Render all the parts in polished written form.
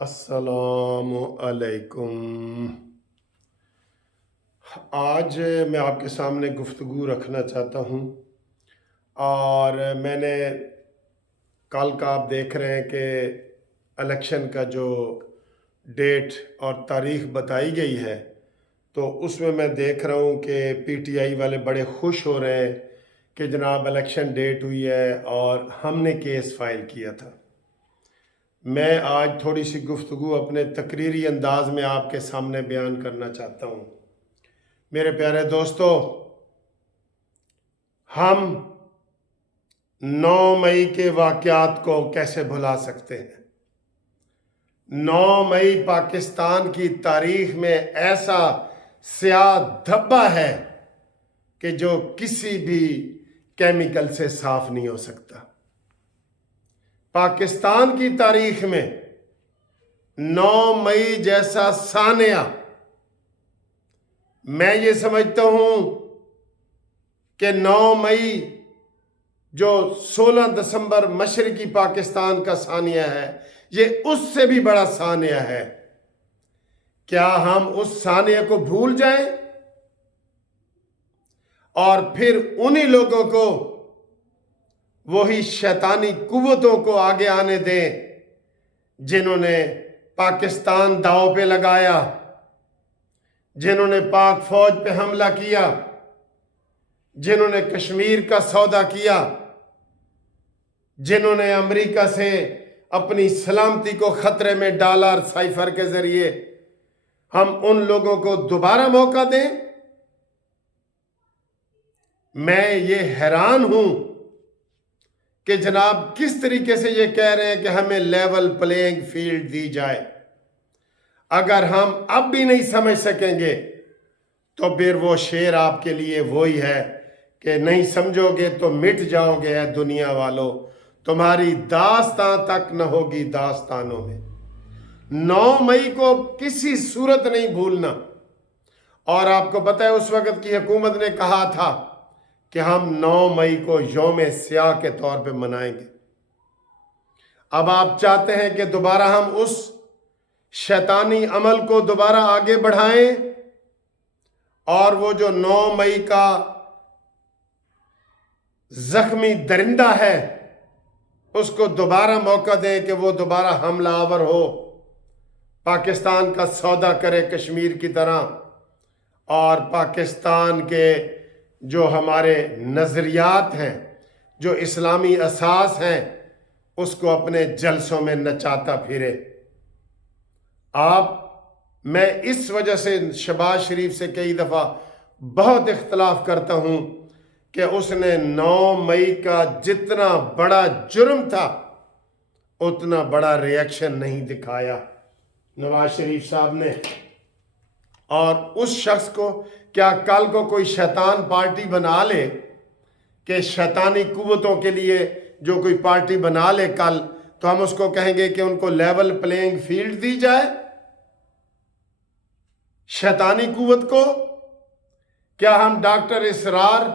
अस्सलामु अलैकुम। आज मैं आपके सामने गुफ्तगू रखना चाहता हूँ। और मैंने कल का आप देख रहे हैं कि इलेक्शन का जो डेट और तारीख बताई गई है, तो उसमें मैं देख रहा हूँ कि पीटीआई वाले बड़े खुश हो रहे हैं कि जनाब इलेक्शन डेट हुई है और हमने केस फाइल किया था। मैं आज थोड़ी सी गुफ्तगू अपने तकरीरी अंदाज में आपके सामने बयान करना चाहता हूँ। मेरे प्यारे दोस्तों, हम 9 मई के वाक़यात को कैसे भुला सकते हैं। 9 मई पाकिस्तान की तारीख में ऐसा स्याह धब्बा है कि जो किसी भी केमिकल से साफ नहीं हो सकता। पाकिस्तान की तारीख में 9 मई जैसा सानिया मैं ये समझता हूं कि 9 मई जो 16 दिसंबर मशरकी पाकिस्तान का सानिया है, ये उससे भी बड़ा सानिया है। क्या हम उस सानिया को भूल जाएं और फिर उन्हीं लोगों को, वही शैतानी कुव्वतों को आगे आने दें जिन्होंने पाकिस्तान दांव पे लगाया, जिन्होंने पाक फौज पे हमला किया, जिन्होंने कश्मीर का सौदा किया, जिन्होंने अमेरिका से अपनी सलामती को खतरे में डाला और साइफर के जरिए, हम उन लोगों को दोबारा मौका दें। मैं ये हैरान हूं कि जनाब किस तरीके से ये कह रहे हैं कि हमें लेवल प्लेइंग फील्ड दी जाए। अगर हम अब भी नहीं समझ सकेंगे तो फिर वो शेर आपके लिए वही है कि नहीं समझोगे तो मिट जाओगे है दुनिया वालों, तुम्हारी दास्तां तक न होगी दास्तानों में। 9 मई को किसी सूरत नहीं भूलना। और आपको पता है उस वक्त की हुकूमत ने कहा था कि हम 9 मई को यौम स्याह के तौर पे मनाएंगे। अब आप चाहते हैं कि दोबारा हम उस शैतानी अमल को दोबारा आगे बढ़ाएं और वो जो 9 मई का जख्मी दरिंदा है उसको दोबारा मौका दें कि वो दोबारा हमलावर हो, पाकिस्तान का सौदा करे कश्मीर की तरह, और पाकिस्तान के जो हमारे नज़रियात हैं, जो इस्लामी असास हैं, उसको अपने जलसों में नचाता फिरे। मैं इस वजह से शहबाज शरीफ से कई दफ़ा बहुत इख्तलाफ करता हूँ कि उसने 9 मई का जितना बड़ा जुर्म था उतना बड़ा रिएक्शन नहीं दिखाया नवाज शरीफ साहब ने। और उस शख्स को क्या कल को कोई शैतान पार्टी बना ले, कि शैतानी कुव्वतों के लिए जो कोई पार्टी बना ले कल, तो हम उसको कहेंगे कि उनको लेवल प्लेइंग फील्ड दी जाए। शैतानी कुव्वत को क्या हम डॉक्टर इसरार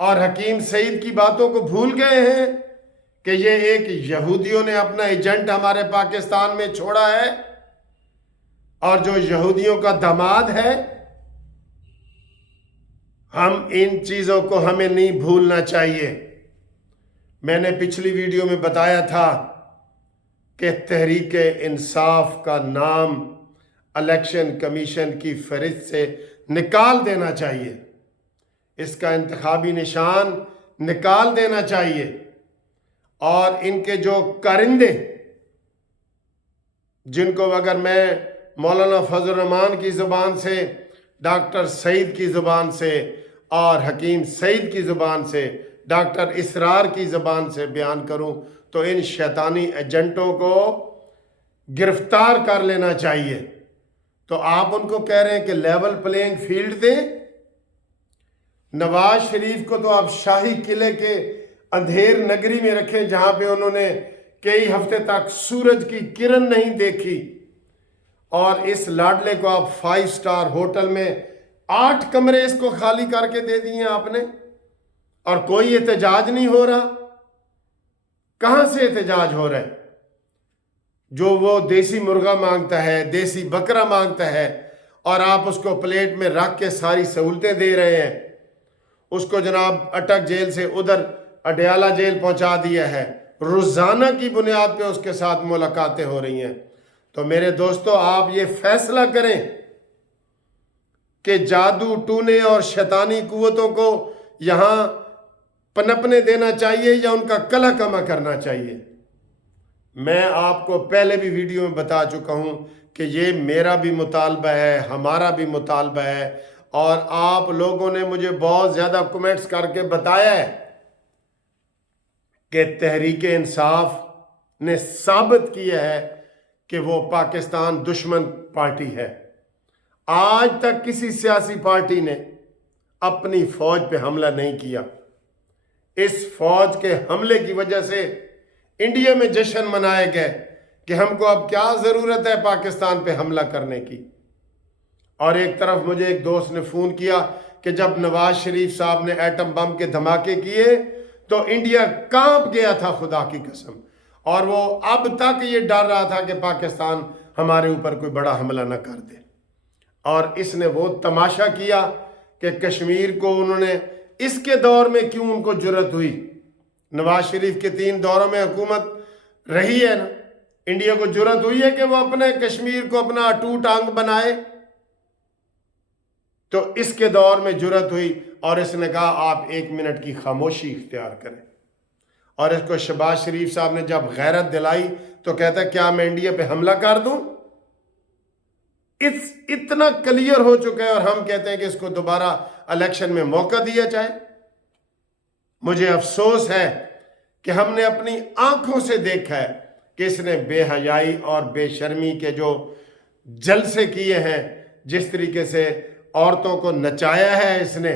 और हकीम सईद की बातों को भूल गए हैं कि ये एक यहूदियों ने अपना एजेंट हमारे पाकिस्तान में छोड़ा है और जो यहूदियों का दामाद है। हम इन चीज़ों को हमें नहीं भूलना चाहिए। मैंने पिछली वीडियो में बताया था कि तहरीक इंसाफ का नाम इलेक्शन कमीशन की फहरिस्त से निकाल देना चाहिए, इसका इंतखाबी निशान निकाल देना चाहिए, और इनके जो कारिंदे, जिनको अगर मैं मौलाना फजल रहमान की ज़ुबान से, डॉक्टर सईद की ज़ुबान से और हकीम सईद की ज़ुबान से, डॉक्टर इसरार की ज़ुबान से बयान करूं तो इन शैतानी एजेंटों को गिरफ्तार कर लेना चाहिए। तो आप उनको कह रहे हैं कि लेवल प्लेइंग फील्ड दें। नवाज शरीफ को तो आप शाही किले के अंधेर नगरी में रखें जहां पे उन्होंने कई हफ्ते तक सूरज की किरण नहीं देखी, और इस लाडले को आप 5 स्टार होटल में 8 कमरे इसको खाली करके दे दिए आपने, और कोई एहतजाज नहीं हो रहा। कहां से एहतजाज हो रहा है? जो वो देसी मुर्गा मांगता है, देसी बकरा मांगता है, और आप उसको प्लेट में रख के सारी सहूलतें दे रहे हैं, उसको जनाब अटक जेल से उधर अडयाला जेल पहुंचा दिया है, रोजाना की बुनियाद पे उसके साथ मुलाकातें हो रही हैं। तो मेरे दोस्तों, आप ये फैसला करें कि जादू टूने और शैतानी कुव्वतों को यहां पनपने देना चाहिए या उनका कला कमा करना चाहिए। मैं आपको पहले भी वीडियो में बता चुका हूं कि ये मेरा भी मुतालबा है, हमारा भी मुतालबा है, और आप लोगों ने मुझे बहुत ज़्यादा कमेंट्स करके बताया है कि तहरीक इंसाफ ने साबित किया है कि वो पाकिस्तान दुश्मन पार्टी है। आज तक किसी सियासी पार्टी ने अपनी फौज पे हमला नहीं किया। इस फौज के हमले की वजह से इंडिया में जश्न मनाए गए कि हमको अब क्या ज़रूरत है पाकिस्तान पे हमला करने की। और एक तरफ मुझे एक दोस्त ने फ़ोन किया कि जब नवाज शरीफ साहब ने एटम बम के धमाके किए तो इंडिया कांप गया था, खुदा की कसम, और वो अब तक ये डर रहा था कि पाकिस्तान हमारे ऊपर कोई बड़ा हमला न कर दे। और इसने वो तमाशा किया कि कश्मीर को उन्होंने, इसके दौर में क्यों उनको जुर्रत हुई, नवाज शरीफ के 3 दौरों में हुकूमत रही है ना, इंडिया को जुर्रत हुई है कि वो अपने कश्मीर को अपना अटूट अंग बनाए। तो इसके दौर में जुर्रत हुई और इसने कहा आप 1 मिनट की खामोशी इख्तियार करें। और इसको शहबाज शरीफ साहब ने जब गैरत दिलाई तो कहता है क्या मैं इंडिया पे हमला कर दूं। इतना क्लियर हो चुका है, और हम कहते हैं कि इसको दोबारा इलेक्शन में मौका दिया जाए। मुझे अफसोस है कि हमने अपनी आंखों से देखा है कि इसने बेहयाई और बेशर्मी के जो जलसे किए हैं, जिस तरीके से औरतों को नचाया है इसने,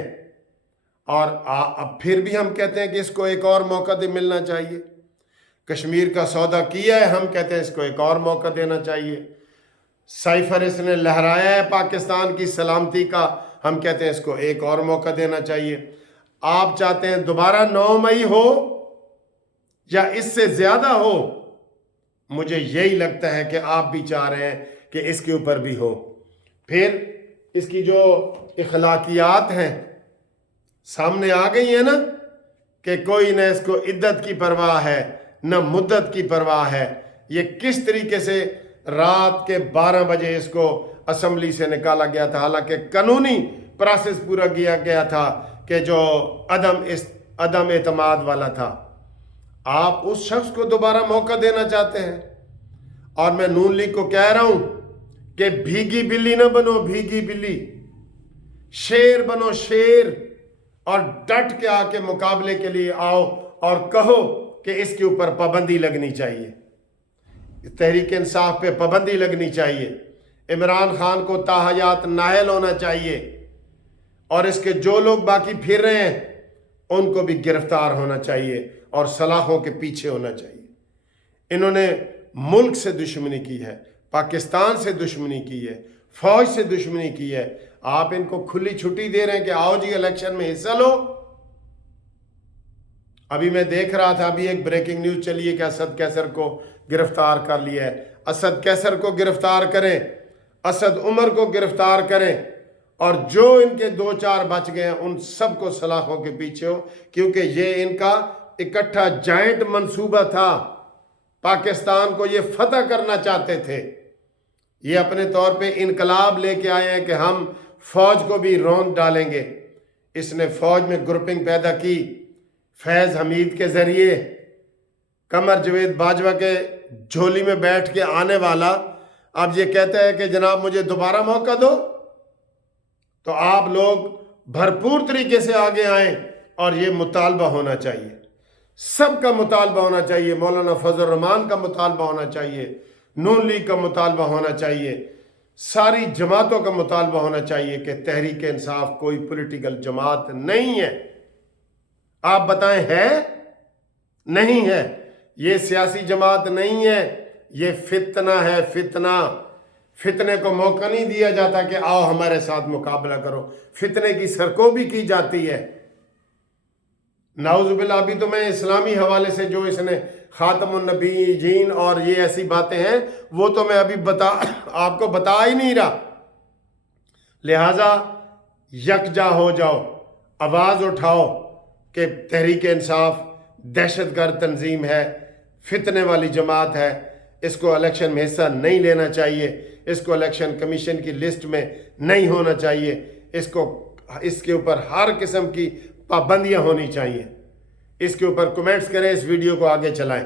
और अब फिर भी हम कहते हैं कि इसको एक और मौका मिलना चाहिए। कश्मीर का सौदा किया है, हम कहते हैं इसको एक और मौका देना चाहिए। साइफर इसने लहराया है पाकिस्तान की सलामती का, हम कहते हैं इसको एक और मौका देना चाहिए। आप चाहते हैं दोबारा 9 मई हो या इससे ज्यादा हो, मुझे यही लगता है कि आप भी चाह रहे हैं कि इसके ऊपर भी हो। फिर इसकी जो इखलाकियात हैं सामने आ गई है ना, कि कोई न इसको इद्दत की परवाह है न मुद्दत की परवाह है। ये किस तरीके से रात के 12 बजे इसको असम्बली से निकाला गया था, हालांकि कानूनी प्रोसेस पूरा किया गया था कि जो अदम एतमाद वाला था। आप उस शख्स को दोबारा मौका देना चाहते हैं, और मैं नून लीग को कह रहा हूं कि भीगी बिल्ली ना बनो, भीगी बिल्ली, शेर बनो शेर, और डट के आके मुकाबले के लिए आओ और कहो कि इसके ऊपर पाबंदी लगनी चाहिए, तहरीक इंसाफ पे पाबंदी लगनी चाहिए, इमरान खान को ताहयात नाहल होना चाहिए, और इसके जो लोग बाकी फिर रहे हैं उनको भी गिरफ्तार होना चाहिए और सलाखों के पीछे होना चाहिए। इन्होंने मुल्क से दुश्मनी की है, पाकिस्तान से दुश्मनी की है, फौज से दुश्मनी की है। आप इनको खुली छुट्टी दे रहे हैं कि आओ जी इलेक्शन में हिस्सा लो। अभी मैं देख रहा था, अभी एक ब्रेकिंग न्यूज चली है कि असद कैसर को गिरफ्तार कर लिया है। असद कैसर को गिरफ्तार करें, असद उमर को गिरफ्तार करें, और जो इनके 2-4 बच गए हैं उन सबको सलाखों के पीछे हो, क्योंकि ये इनका इकट्ठा जाइंट मंसूबा था। पाकिस्तान को ये फतह करना चाहते थे। ये अपने तौर पे इनकलाब लेके आए हैं कि हम फौज को भी रौंद डालेंगे। इसने फौज में ग्रुपिंग पैदा की फैज़ हमीद के जरिए। कमर जवेद बाजवा के झोली में बैठ के आने वाला अब ये कहता है कि जनाब मुझे दोबारा मौका दो। तो आप लोग भरपूर तरीके से आगे आएं, और ये मुतालबा होना चाहिए, सबका मुतालबा होना चाहिए। मौलाना फजल रहमान का मुतालबा होना चाहिए, नून लीग का मुतालबा होना चाहिए, सारी जमातों का मुतालबा होना चाहिए कि तहरीक इंसाफ कोई पॉलिटिकल जमात नहीं है। आप बताएं है? नहीं है। ये सियासी जमात नहीं है, ये फितना है, फितना। फितने को मौका नहीं दिया जाता कि आओ हमारे साथ मुकाबला करो। फितने की सरकोबी की जाती है। नाउज़ुबिल्लाह। अभी तो मैं इस्लामी हवाले से जो इसने خاتم النبیین اور یہ ایسی باتیں ہیں، وہ تو میں ابھی آپ کو بتا ہی نہیں رہا۔ لہٰذا یکجا ہو جاؤ، آواز اٹھاؤ کہ تحریک انصاف دہشت گرد تنظیم ہے، فتنے والی جماعت ہے، اس کو الیکشن میں حصہ نہیں لینا چاہیے، اس کو الیکشن کمیشن کی لسٹ میں نہیں ہونا چاہیے، اس کے اوپر ہر قسم کی پابندیاں ہونی چاہیے۔ اس کے اوپر کمنٹس کریں، اس ویڈیو کو آگے چلائیں۔